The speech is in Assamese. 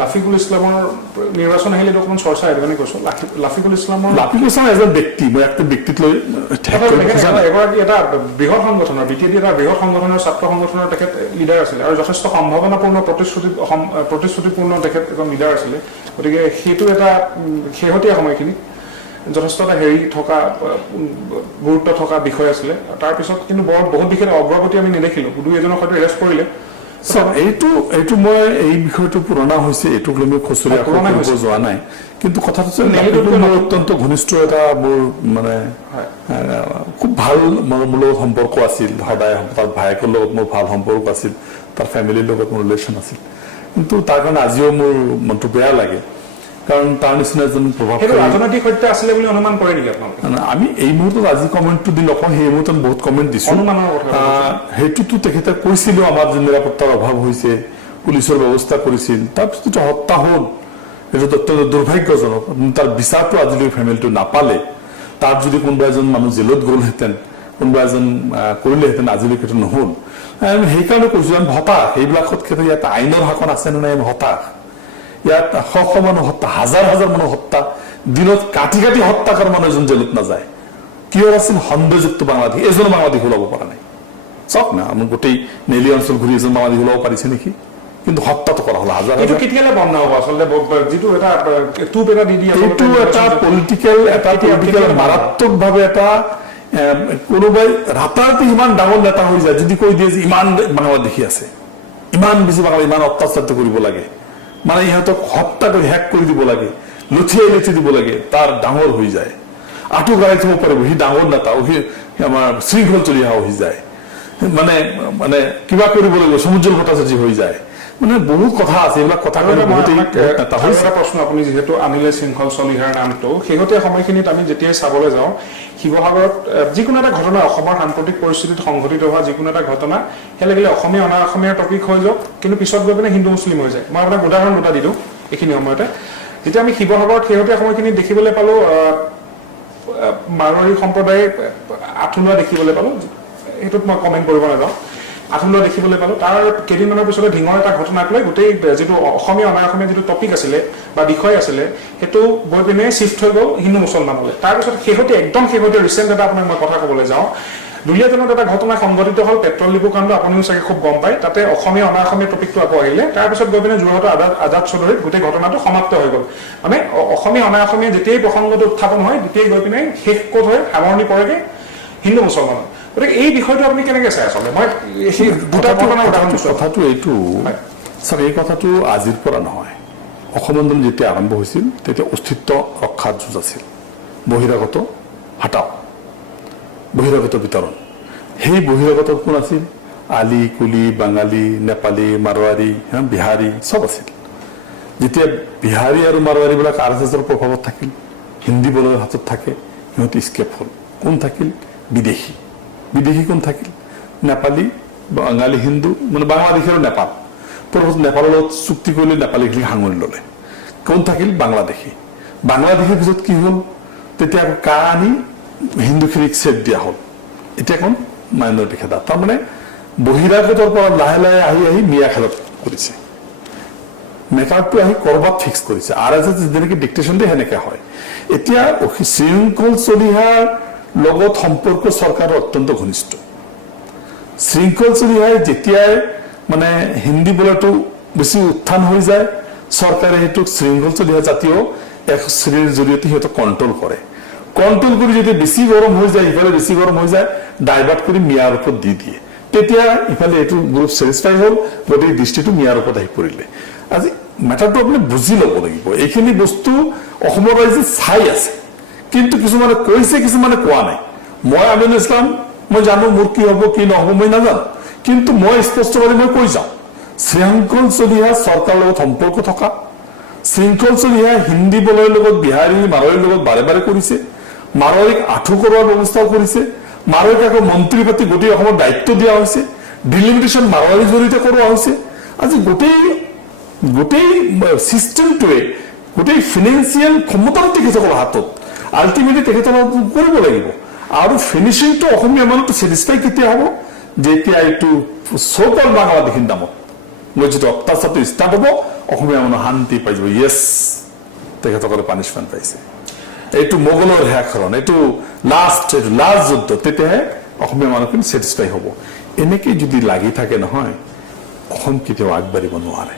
লাফিকুল ইছলামৰ নিৰ্বাচন আহিলে অকণমান চৰ্চা এনে কৈছো লাফিকুল ইছলাম এজন ব্যক্তি মই একটা ব্যক্তিক লৈ এগৰাকী এটা বৃহৎ সংগঠনৰ বিটিএডি এটা বৃহৎ সংগঠনৰ ছাত্ৰ সংগঠনৰ তেখেত লিডাৰ আছিলে আৰু যথেষ্ট সম্ভাৱনাপূৰ্ণ প্ৰতিশ্ৰুতিপূৰ্ণ তেখেত এজন লিডাৰ আছিলে গতিকে সেইটো এটা শেহতীয়া সময়খিনি যথেষ্ট এটা থকা গুৰুত্ব থকা বিষয় আছিলে তাৰপিছত কিন্তু বহুত বিশেষ অগ্ৰগতি আমি নেদেখিলোঁ দুই এজনক হয়তো এৰেষ্ট কৰিলে এইটো মই এই বিষয়টো পুৰণা হৈছে এইটোক লৈ মই খচৰীয়া কৰিব যোৱা নাই কিন্তু কথাটো মোৰ অত্যন্ত ঘনিষ্ঠ এটা মোৰ মানে খুব ভাল মোৰ সম্পৰ্ক আছিল সদায় তাৰ ভায়েকৰ লগত মোৰ ভাল সম্পৰ্ক আছিল তাৰ ফেমিলিৰ লগত মোৰ ৰিলেশ্যন আছিল কিন্তু তাৰ কাৰণে আজিও মোৰ মনটো বেয়া লাগে কাৰণ তাৰ নিচিনা এজন প্ৰভাৱশালী ৰাজনৈতিক হত্যা আছিলে বুলি অনুমান কৰে নেকি আপোনালোকে আমি এই মুহূৰ্তত আজি কমেণ্টটো দিলোঁ অকণ সেই মুহূৰ্তত বহুত কমেণ্ট দিছোঁ সেইটোতো তেখেতে কৈছিলোঁ আমাৰ যে নিৰাপত্তাৰ অভাৱ হৈছে পুলিচৰ ব্যৱস্থা কৰিছিল তাৰপিছত হত্যা হ'ল এইটো অত্যন্ত দুৰ্ভাগ্যজনক তাৰ বিচাৰটো আজিলৈকে ফেমিলিটো নাপালে তাত যদি কোনোবা এজন মানুহ জেলত গ'লহেঁতেন কোনোবা এজন কৰিলেহেঁতেন আজিলৈকে সেইটো নহ'ল আমি সেইকাৰণে কৈছোঁ আমি হতাশ সেইবিলাকত ইয়াত আইনৰ শাসন আছে নে নাই আমি হতাশ ইয়াত শ মানুহ হত্যা হাজাৰ মানুহ হত্যা দিনত কাটি হত্যা কৰা মানুহ এজন জেলত নাযায় কিয় আছিল সন্দেহযুক্ত বাংলাদেশ এজন বাংলাদেশ ওলাব পৰা নাই চাওক না আমাৰ গোটেই নেলি অঞ্চল ঘূৰি এজন বাংলাদেশ ওলাব পাৰিছে নেকি কিন্তু হত্যাটো কৰা হ'ল হাজাৰ কেতিয়ালৈ বন্ধ হ'ব আচলতে যিটো এটা টুপ এটা দি দিয়ে এইটো এটা পলিটিকেল মাৰাত্মকভাৱে এটা কোনোবাই ৰাতাৰাতি ইমান ডাঙৰ নেতা হৈ যায় যদি কৈ দিয়ে যে ইমান বাংলাদেশী আছে ইমান বেছি বাংলা ইমান অত্যাচাৰ কৰিব লাগে মানে ইহঁতক হত্যা কৰি শেষ কৰি দিব লাগে লুঠিয়াই দিব লাগে তাৰ ডাঙৰ হৈ যায় আঁঠু গাড়াই থব পাৰিব সি ডাঙৰ নেতা সি আমাৰ শৃংখল চলি অহা হৈ যায় মানে কিবা কৰিব লাগিব সমুজ্জ্বল ভট্টাচাৰ্য হৈ যায় মানে বহুত কথা আছে এইবিলাক কথা প্ৰশ্ন আপুনি যিহেতু আনিলে শৃংখল চলিহাৰ নামটো শেহতীয়া সময়খিনিত আমি যেতিয়াই চাবলৈ যাওঁ শিৱসাগৰত যিকোনো এটা ঘটনা অসমৰ সাম্প্ৰতিক পৰিস্থিতিত সংঘটিত হোৱা যিকোনো এটা ঘটনা লাগিলে অসমীয়া অনা অসমীয়াৰ টপিক হৈ যাওক কিন্তু পিছত গৈ পিনে হিন্দু মুছলিম হৈ যায় মই আপোনাক উদাহৰণ দুটা দিলোঁ এইখিনি সময়তে যেতিয়া আমি শিৱসাগৰত শেহতীয়া সময়খিনিত দেখিবলৈ পালোঁ মাৰোৱাৰী সম্প্ৰদায়ে আঁঠুলোৱা দেখিবলৈ পালোঁ সেইটোত মই কমেণ্ট কৰিব নাযাওঁ আঁঠুলোৱা দেখিবলৈ পালোঁ তাৰ কেইদিনমানৰ পিছতে ঢিঙৰ এটা ঘটনাক লৈ গোটেই যিটো অসমীয়া অনা অসমীয়া যিটো টপিক আছিলে বা বিষয় আছিলে সেইটো গৈ পিনে চিফ্ট হৈ গ'ল হিন্দু মুছলমানলৈ তাৰপিছত একদম শেহতীয়া ৰিচেণ্ট এটা আপোনাক মই কথা ক'বলৈ যাওঁ দুলীয়াজানত এটা ঘটনা সংঘটিত হ'ল পেট্ৰল ডিপু কাণ্ড আপুনিও চাগে খুব গম পায় তাতে অসমীয়া অনা অসমীয়া টপিকটো আকৌ আহিলে তাৰপিছত গৈ পিনে যোৰহাটৰ আজাদ চৌধুৰীত গোটেই ঘটনাটো সমাপ্ত হৈ গ'ল মানে অসমীয়া অনা অসমীয়া যেতিয়াই প্ৰসংগটো উত্থাপন হয় তেতিয়াই গৈ পিনে শেষ ক'ত হয় সামৰণি পৰেগৈ হিন্দু মুছলমানৰ গতিকে এই বিষয়টো আপুনি কেনেকৈ চাই আচলতে মই কথাটো এইটো ছাৰ এই কথাটো আজিৰ পৰা নহয় অসম আন্দোলন যেতিয়া আৰম্ভ হৈছিল তেতিয়া অস্তিত্ব ৰক্ষাৰ যুঁজ আছিল বহিৰাগত হটাও বহিৰাগত বিতৰণ সেই বহিৰাগত কোন আছিল আলি কুলি বাঙালী নেপালী মাৰোৱাৰী বিহাৰী চব আছিল যেতিয়া বিহাৰী আৰু মাৰোৱাৰীবিলাক RSSৰ প্ৰভাৱত থাকিল হিন্দী বলৰ হাতত থাকে সিহঁতে স্কেপ হ'ল কোন থাকিল বিদেশী কোন থাকিল নেপালী বাঙালী হিন্দু মানে বাংলাদেশ আৰু নেপাল পূৰ্বত নেপালৰ লগত চুক্তি কৰিলে নেপালীখিনি সাঙুৰি ল'লে কোন থাকিল বাংলাদেশীৰ পিছত কি হ'ল তেতিয়া আকৌ কা আনি হিন্দুখিনিক চেপ দিয়া হ'ল এতিয়া কোন মাইনৰিটি খেদা তাৰমানে বহিৰাগতৰ পৰা লাহে আহি মিয়া খেলত কৰিছে মেটাৰটো আহি কৰবাত ফিক্স কৰিছে RSS যেনেকৈ ডিক্টেশ্যন দিয়ে সেনেকৈ হয় এতিয়া শৃংখল চলিহাৰ লগত সম্পৰ্ক চৰকাৰৰ অত্যন্ত ঘনিষ্ঠ শৃংখল চলিহাই যেতিয়াই মানে হিন্দী বোলাটো বেছি উত্থান হৈ যায় চৰকাৰে সেইটোক শৃংখল চলিহা জাতীয় এক শ্ৰেণীৰ জৰিয়তে সিহঁতক কণ্ট্ৰল কৰি যদি বেছি গৰম হৈ যায় ইফালে বেছি গৰম হৈ যায় ডাইভাৰ্ট কৰি মিয়াৰ ওপৰত দি দিয়ে তেতিয়া ইফালে এইটো গ্ৰুপ চেটিছফাই হ'ল গোটেই দৃষ্টিটো মিয়াৰ ওপৰত আহি পৰিলে আজি মেটাৰটো আপুনি বুজি ল'ব লাগিব এইখিনি বস্তু অসমৰ ৰাইজে চাই আছে কিন্তু কিছুমানে কৈছে কিছুমানে কোৱা নাই মই আমিনুল ইছলাম মই জানো মোৰ কি হ'ব কি নহ'ব মই নাজানো কিন্তু মই স্পষ্টভাৱে মই কৈ যাওঁ শৃংখল চলিহা চৰকাৰৰ লগত সম্পৰ্ক থকা শৃংখল চলিহা হিন্দী বলৰ লগত বিহাৰী মাৰোৱাৰীৰ লগত বাৰে কৰিছে মাৰোৱাৰীক আঁঠু কৰোৱাৰ ব্যৱস্থাও কৰিছে মাৰোৱাৰীক আকৌ মন্ত্ৰী পাতি গোটেই অসমৰ দায়িত্ব দিয়া হৈছে ডিলিমিটেশ্যন মাৰোৱাৰীৰ জৰিয়তে কৰোৱা হৈছে আজি গোটেই চিষ্টেমটোৱে গোটেই ফিনেন্সিয়েল ক্ষমতাও তেখেতসকলৰ হাতত আল্টিমেটলি তেখেতসকলক কৰিব লাগিব আৰু ফিনিচিংটো অসমীয়া মানুহটো চেটিছফাই কেতিয়া হ'ব যেতিয়া এইটো চৌকল বাংলাদেশীৰ নামত মই যিটো অত্যাচাৰটো ষ্টাৰ্ট হ'ব অসমীয়া মানুহ শান্তি পাই যাব, য়েছ তেখেতসকলে পানিছমেণ্ট পাইছে, এইটো মোগলৰ শেষৰণ, এইটো লাষ্ট যুদ্ধ, তেতিয়াহে অসমীয়া মানুহখিনি ছেটিছফাই হ'ব। এনেকৈ যদি লাগি থাকে নহয়, অসম কেতিয়াও আগবাঢ়িব নোৱাৰে।